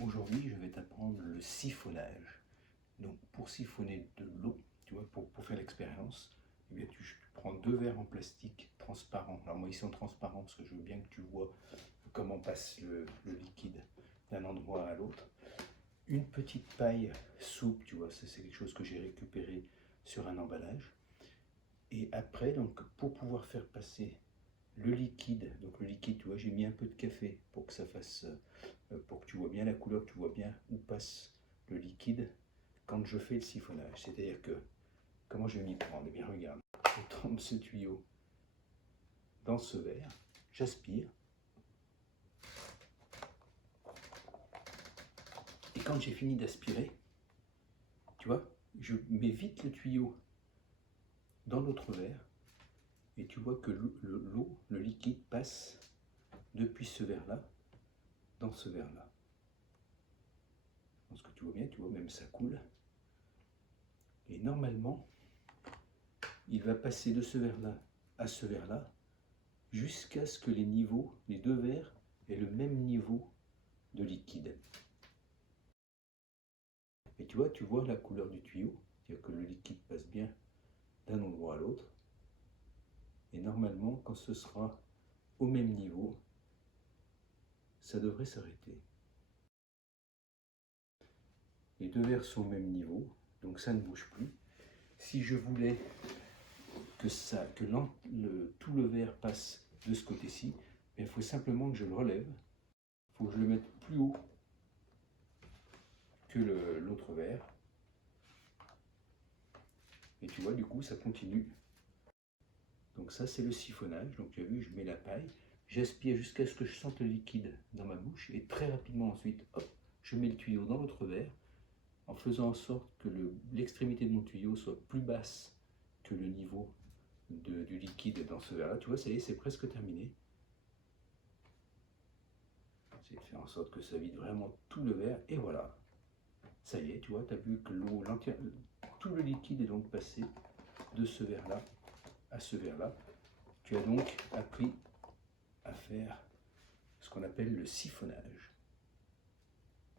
Aujourd'hui, je vais t'apprendre le siphonnage. Donc, pour siphonner de l'eau, tu vois, pour faire l'expérience, eh bien, tu prends 2 verres en plastique transparent. Alors, moi, ils sont transparents parce que je veux bien que tu vois comment passe le liquide d'un endroit à l'autre. Une petite paille soupe, tu vois, ça c'est quelque chose que j'ai récupéré sur un emballage. Et après, donc, pour pouvoir faire passer le liquide, donc le liquide, tu vois, j'ai mis un peu de café pour que ça fasse, pour que tu vois bien la couleur, que tu vois bien où passe le liquide quand je fais le siphonnage. C'est-à-dire que, comment je vais m'y prendre? Eh bien, regarde, je trempe ce tuyau dans ce verre, j'aspire, et quand j'ai fini d'aspirer, tu vois, je mets vite le tuyau dans l'autre verre, et tu vois que l'eau, le liquide passe depuis ce verre-là dans ce verre-là. Je pense que tu vois bien, tu vois, même ça coule. Et normalement, il va passer de ce verre-là à ce verre-là jusqu'à ce que les niveaux, les 2 verres, aient le même niveau de liquide. Et tu vois la couleur du tuyau, c'est-à-dire que le liquide passe bien d'un endroit à l'autre. Et normalement, quand ce sera au même niveau, ça devrait s'arrêter. Les 2 verres sont au même niveau, donc ça ne bouge plus. Si je voulais que tout le verre passe de ce côté-ci, il faut simplement que je le relève. Il faut que je le mette plus haut que l'autre verre. Et tu vois, du coup, ça continue. Donc ça, c'est le siphonnage. Donc tu as vu, je mets la paille, j'aspire jusqu'à ce que je sente le liquide dans ma bouche. Et très rapidement ensuite, hop, je mets le tuyau dans l'autre verre, en faisant en sorte que l'extrémité de mon tuyau soit plus basse que le niveau du liquide dans ce verre-là. Tu vois, ça y est, c'est presque terminé. C'est de faire en sorte que ça vide vraiment tout le verre. Et voilà, ça y est, tu vois, tu as vu que tout le liquide est donc passé de ce verre-là à ce verre-là. Tu as donc appris à faire ce qu'on appelle le siphonnage.